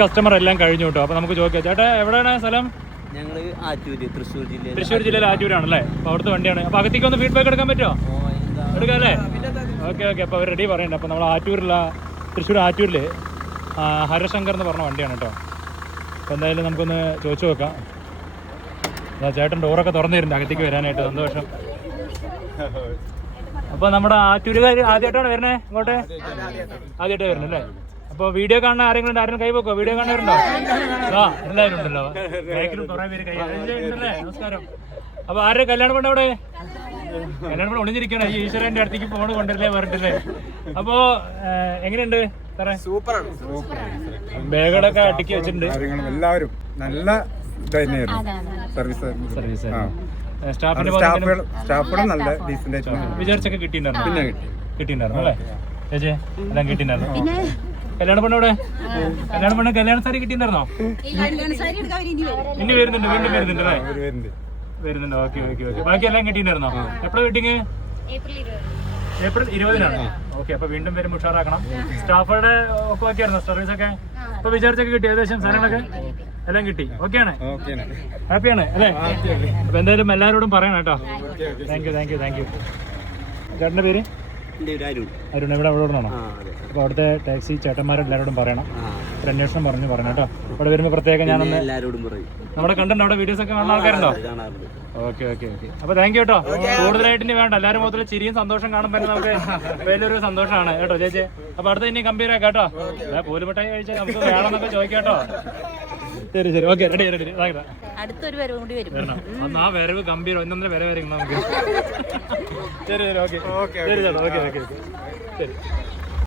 Customer എല്ലാം കഴിഞ്ഞു കേട്ടോ. അപ്പോൾ നമുക്ക് ചോദിക്കാം, ചേട്ടാ എവിടെയാണ് സ്ഥലം? ഞങ്ങൾ ആറ്റൂര്, തൃശ്ശൂർ ജില്ലയിൽ ആറ്റൂരാണല്ലേ? അപ്പോൾ അവിടുത്തെ വണ്ടിയാണ്. അപ്പോൾ അകത്തേക്ക് ഒന്ന് ഫീഡ്ബാക്ക് എടുക്കാൻ പറ്റുമോ? എടുക്കാം അല്ലേ? ഓക്കെ. അപ്പോൾ അവർ റെഡി പറയുന്നുണ്ട്. അപ്പോൾ നമ്മൾ തൃശ്ശൂർ ആറ്റൂരിൽ ഹരശങ്കർ എന്ന് പറഞ്ഞ വണ്ടിയാണ് കേട്ടോ. അപ്പോൾ എന്തായാലും നമുക്കൊന്ന് ചോദിച്ചു നോക്കാം. ചേട്ടൻ ഡോറൊക്കെ തുറന്നു തരുന്നുണ്ട് അകത്തേക്ക് വരാനായിട്ട്. സന്തോഷം. അപ്പോൾ നമ്മുടെ ആറ്റൂരുകാർ ആദ്യമായിട്ടാണ് വരുന്നത് ഇങ്ങോട്ട്? ആദ്യമായിട്ട് വരുന്നത് അല്ലേ? അപ്പോൾ വീഡിയോ കാണുന്ന ആരെങ്കിലും കൈ വെക്കോ? വീഡിയോ കാണാറുണ്ടോ? എല്ലാവരും ഉണ്ടല്ലോ. ബൈക്കിലും കുറേ പേര് കൈ ഉണ്ടല്ലേ? നമസ്കാരം. അപ്പോൾ ആരുടെ കല്യാണം കൊണ്ട് അവിടെ? കല്യാണം കൊണ്ട് ഒളിഞ്ഞിരിക്കണം. ഈ ഈശ്വരൻ്റെ അടുത്തേക്ക് ഫോണ് കൊണ്ടുവരില്ലേ പറഞ്ഞിട്ടില്ലേ? അപ്പോൾ എങ്ങനെയുണ്ട് സാറേ? സൂപ്പറാണ്. ബാഗുകളൊക്കെ അടുക്കി വെച്ചിട്ടുണ്ട്. എല്ലാവരും നല്ല സർവീസ്. സ്റ്റാഫുകളും നല്ല ഡീസന്റ് ആയിട്ട് വിചാരിച്ചൊക്കെ കിട്ടിയിട്ടുണ്ടായിരുന്നു അല്ലേ ചേച്ചി? എല്ലാം കിട്ടിയിട്ടുണ്ടായിരുന്നു. കല്യാണ പെണ്ണോടെ കല്യാണ സാരി കിട്ടിയിട്ടുണ്ടായിരുന്നോ? ഇനി വരുന്നുണ്ട്, വീണ്ടും വരുന്നുണ്ട് അല്ലേ? വരുന്നുണ്ട്. ഓക്കെ. ബാക്കി എല്ലാം കിട്ടിയിട്ടുണ്ടായിരുന്നോ? എപ്പോഴാണ് വെഡിങ്? ഏപ്രിൽ 20-നാണ്. ഓക്കെ. അപ്പൊ വീണ്ടും വരുമ്പോൾ ഉഷാറാക്കണം. സ്റ്റാഫുകളുടെ ഒക്കെ ആക്കിയായിരുന്നോ സർവീസ് ഒക്കെ? അപ്പൊ വിചാരിച്ചൊക്കെ കിട്ടി ഏകദേശം സാധനങ്ങളൊക്കെ? എല്ലാം കിട്ടി. ഓക്കെയാണ്? ഹാപ്പിയാണ് അല്ലേ? അപ്പൊ എന്തായാലും എല്ലാവരോടും പറയണം കേട്ടോ. Thank you. ചേട്ടൻ്റെ പേര്? അരുൺ. ഇവിടെ നിന്നാണോ? അപ്പോൾ അവിടുത്തെ ടാക്സി ചേട്ടന്മാരെല്ലാവരോടും പറയണം. ഒരു അന്വേഷണം പറഞ്ഞു കേട്ടോ. അവിടെ വരുമ്പോൾ പ്രത്യേകം ഞാനൊന്ന് നമ്മുടെ കണ്ടോ? അവിടെ വീഡിയോസ് ഒക്കെ കാണുന്ന ആൾക്കാരുണ്ടോ? ഓക്കെ. അപ്പോൾ താങ്ക് യു കേട്ടോ. കൂടുതലായിട്ട് ഇനി വേണ്ട, എല്ലാവരും മൊത്തത്തിൽ ചിരിയും സന്തോഷം കാണുമ്പോൾ നമുക്ക് വലിയൊരു സന്തോഷമാണ് കേട്ടോ ചേച്ചി. അപ്പോൾ അടുത്ത ഇനി ഗംഭീരമാക്കാം കേട്ടോ. പൂലുമിഠായി കഴിച്ചാൽ നമുക്ക് വേണമെന്നൊക്കെ ചോദിക്കാം കേട്ടോ. ശരി. ഓക്കെ. റെഡി. അടുത്തൊരു വരവ് കൂടി വരും. ആ വരവ് ഗംഭീരം. ഇന്നൊന്നര വരവ് നമുക്ക്. ശരി. ഓക്കെ. ശരി.